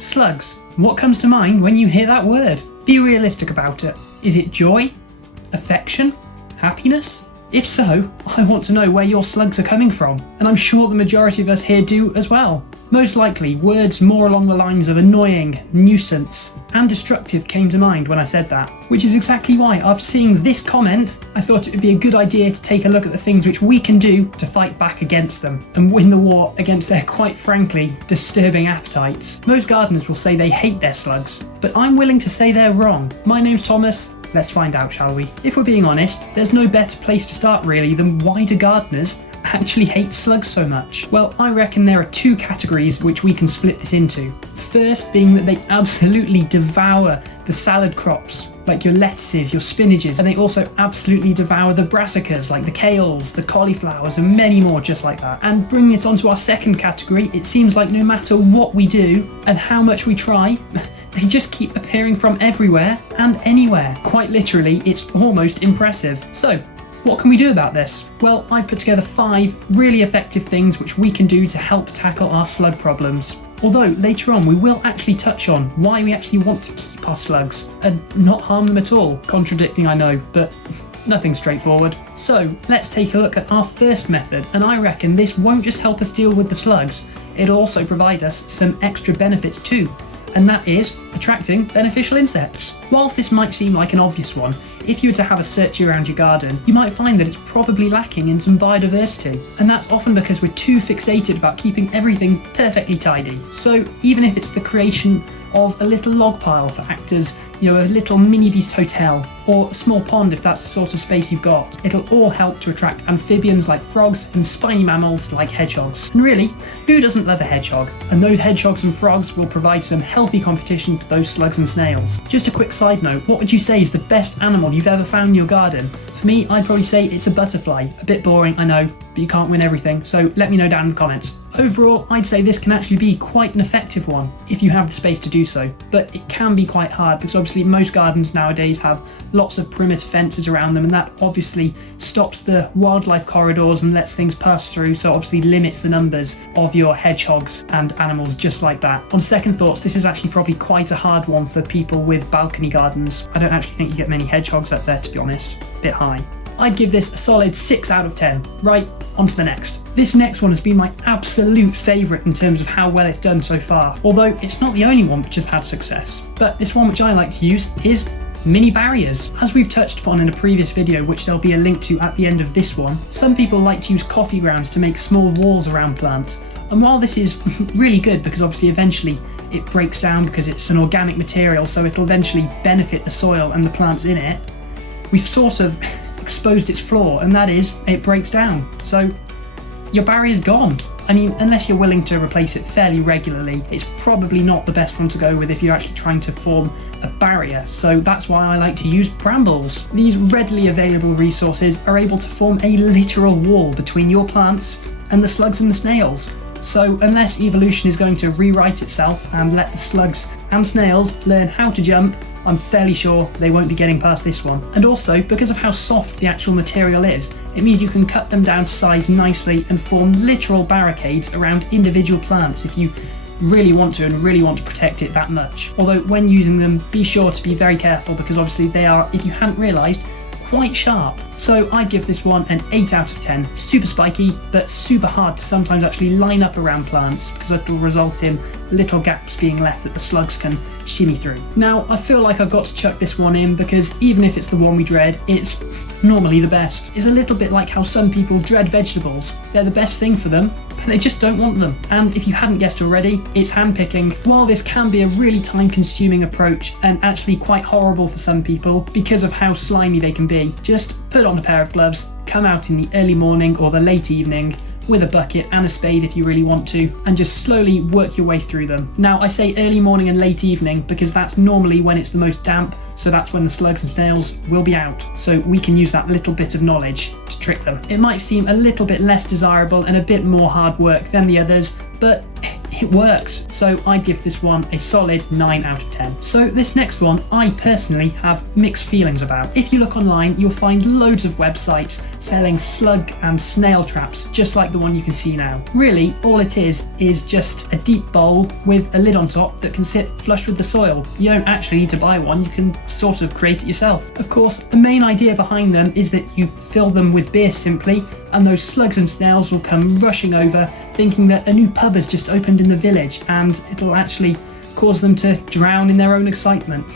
Slugs. What comes to mind when you hear that word? Be realistic about it. Is it joy? Affection? Happiness? If so, I want to know where your slugs are coming from, and I'm sure the majority of us here do as well. Most likely, words more along the lines of annoying, nuisance, and destructive came to mind when I said that, which is exactly why, after seeing this comment, I thought it would be a good idea to take a look at the things which we can do to fight back against them, and win the war against their quite frankly disturbing appetites. Most gardeners will say they hate their slugs, but I'm willing to say they're wrong. My name's Thomas. Let's find out, shall we? If we're being honest, there's no better place to start really than why do gardeners actually hate slugs so much? Well, I reckon there are two categories which we can split this into. The first being that they absolutely devour the salad crops, like your lettuces, your spinaches, and they also absolutely devour the brassicas, like the kales, the cauliflowers, and many more just like that. And bringing it onto our second category, it seems like no matter what we do and how much we try, they just keep appearing from everywhere and anywhere. Quite literally, it's almost impressive. So, what can we do about this? Well, I've put together 5 really effective things which we can do to help tackle our slug problems. Although later on we will actually touch on why we actually want to keep our slugs and not harm them at all. Contradicting, I know, but nothing straightforward. So let's take a look at our first method, and I reckon this won't just help us deal with the slugs, it'll also provide us some extra benefits too. And that is attracting beneficial insects. Whilst this might seem like an obvious one, if you were to have a search around your garden, you might find that it's probably lacking in some biodiversity. And that's often because we're too fixated about keeping everything perfectly tidy. So even if it's the creation of a little log pile to act as, a little mini beast hotel, or a small pond if that's the sort of space you've got, it'll all help to attract amphibians like frogs and spiny mammals like hedgehogs. And really, who doesn't love a hedgehog? And those hedgehogs and frogs will provide some healthy competition to those slugs and snails. Just a quick side note, what would you say is the best animal you've ever found in your garden? For me, I'd probably say it's a butterfly. A bit boring, I know, but you can't win everything, so let me know down in the comments. Overall, I'd say this can actually be quite an effective one, if you have the space to do so, but it can be quite hard because obviously most gardens nowadays have lots of perimeter fences around them, and that obviously stops the wildlife corridors and lets things pass through, so obviously limits the numbers of your hedgehogs and animals just like that. On second thoughts, this is actually probably quite a hard one for people with balcony gardens. I don't actually think you get many hedgehogs up there, to be honest. Bit high. I'd give this a solid 6 out of 10. Right, on to the next. This next one has been my absolute favourite in terms of how well it's done so far, although it's not the only one which has had success. But this one which I like to use is mini barriers. As we've touched upon in a previous video, which there'll be a link to at the end of this one, some people like to use coffee grounds to make small walls around plants. And while this is really good because obviously eventually it breaks down because it's an organic material, so it'll eventually benefit the soil and the plants in it, we've sort of exposed its flaw, and that is it breaks down. So your barrier's gone. I mean, unless you're willing to replace it fairly regularly, it's probably not the best one to go with if you're actually trying to form a barrier. So that's why I like to use brambles. These readily available resources are able to form a literal wall between your plants and the slugs and the snails. So unless evolution is going to rewrite itself and let the slugs and snails learn how to jump, I'm fairly sure they won't be getting past this one. And also, because of how soft the actual material is, it means you can cut them down to size nicely and form literal barricades around individual plants if you really want to and really want to protect it that much. Although when using them, be sure to be very careful because obviously they are, if you hadn't realised, quite sharp. So I'd give this one an 8 out of 10. Super spiky, but super hard to sometimes actually line up around plants because it will result in little gaps being left that the slugs can shimmy through. Now, I feel like I've got to chuck this one in because even if it's the one we dread, it's normally the best. It's a little bit like how some people dread vegetables. They're the best thing for them, but they just don't want them. And if you hadn't guessed already, it's handpicking. While this can be a really time-consuming approach and actually quite horrible for some people because of how slimy they can be, just put on a pair of gloves, come out in the early morning or the late evening with a bucket and a spade if you really want to, and just slowly work your way through them. Now, I say early morning and late evening because that's normally when it's the most damp, so that's when the slugs and snails will be out. So we can use that little bit of knowledge to trick them. It might seem a little bit less desirable and a bit more hard work than the others, but it works. So I give this one a solid 9 out of 10. So this next one, I personally have mixed feelings about. If you look online, you'll find loads of websites selling slug and snail traps, just like the one you can see now. Really, all it is just a deep bowl with a lid on top that can sit flush with the soil. You don't actually need to buy one, you can sort of create it yourself. Of course, the main idea behind them is that you fill them with beer simply, and those slugs and snails will come rushing over, thinking that a new pub has just opened in the village, and it'll actually cause them to drown in their own excitement.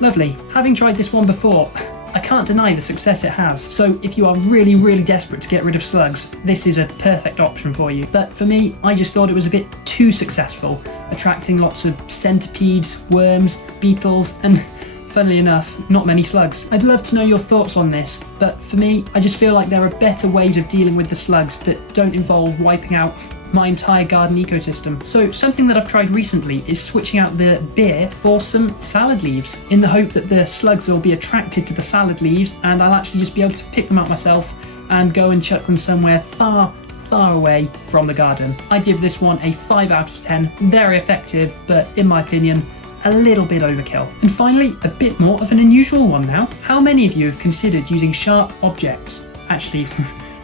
Lovely. Having tried this one before, I can't deny the success it has. So if you are really desperate to get rid of slugs, this is a perfect option for you. But for me, I just thought it was a bit too successful, attracting lots of centipedes, worms, beetles, and funnily enough, not many slugs. I'd love to know your thoughts on this, but for me, I just feel like there are better ways of dealing with the slugs that don't involve wiping out my entire garden ecosystem. So something that I've tried recently is switching out the beer for some salad leaves, in the hope that the slugs will be attracted to the salad leaves and I'll actually just be able to pick them out myself and go and chuck them somewhere far away from the garden. I give this one a 5 out of 10. Very effective, but in my opinion, a little bit overkill. And finally, a bit more of an unusual one now. How many of you have considered using sharp objects? Actually,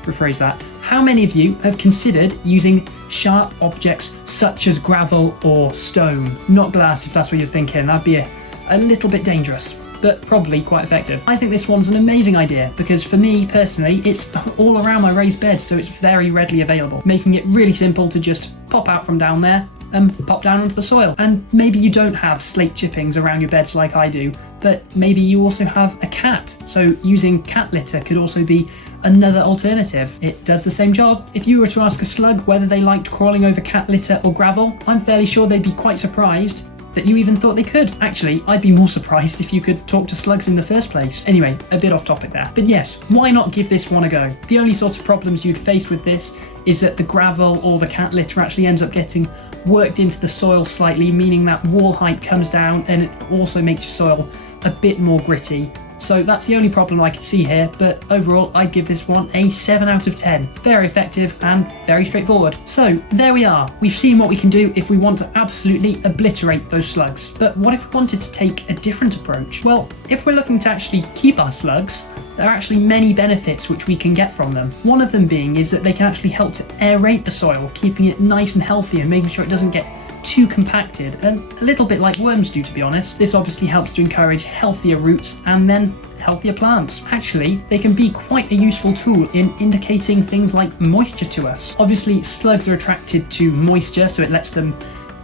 rephrase that. How many of you have considered using sharp objects such as gravel or stone? Not glass, if that's what you're thinking. That'd be a little bit dangerous, but probably quite effective. I think this one's an amazing idea because for me personally, it's all around my raised bed, so it's very readily available, making it really simple to just pop out from down there and pop down onto the soil. And maybe you don't have slate chippings around your beds like I do, but maybe you also have a cat, so using cat litter could also be another alternative. It does the same job. If you were to ask a slug whether they liked crawling over cat litter or gravel, I'm fairly sure they'd be quite surprised that you even thought they could. Actually, I'd be more surprised if you could talk to slugs in the first place. Anyway, a bit off topic there. But yes, why not give this one a go? The only sorts of problems you'd face with this is that the gravel or the cat litter actually ends up getting worked into the soil slightly, meaning that wall height comes down and it also makes your soil a bit more gritty. So that's the only problem I could see here, but overall I'd give this one a 7 out of 10. Very effective and very straightforward. So there we are. We've seen what we can do if we want to absolutely obliterate those slugs. But what if we wanted to take a different approach? Well, if we're looking to actually keep our slugs, there are actually many benefits which we can get from them. One of them being is that they can actually help to aerate the soil, keeping it nice and healthy and making sure it doesn't get too compacted, and a little bit like worms do, to be honest. This obviously helps to encourage healthier roots and then healthier plants. Actually, they can be quite a useful tool in indicating things like moisture to us. Obviously, slugs are attracted to moisture, so it lets them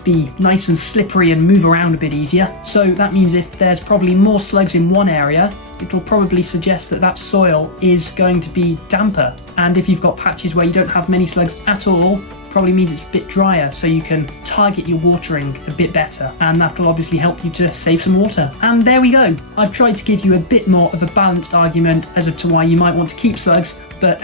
be nice and slippery and move around a bit easier. So that means if there's probably more slugs in one area, it'll probably suggest that that soil is going to be damper. And if you've got patches where you don't have many slugs at all, probably means it's a bit drier, so you can target your watering a bit better, and that'll obviously help you to save some water. And there we go. I've tried to give you a bit more of a balanced argument as to why you might want to keep slugs, but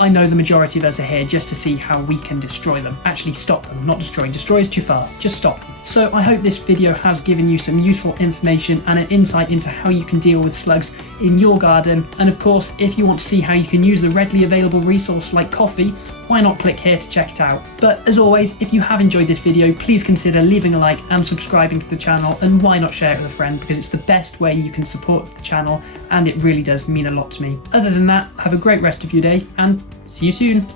I know the majority of us are here just to see how we can destroy them. Actually stop them, not destroy. Destroy is too far, just stop them. So I hope this video has given you some useful information and an insight into how you can deal with slugs in your garden. And of course, if you want to see how you can use the readily available resource like coffee, why not click here to check it out. But as always, if you have enjoyed this video, please consider leaving a like and subscribing to the channel, and why not share it with a friend, because it's the best way you can support the channel and it really does mean a lot to me. Other than that, have a great rest of your day and see you soon.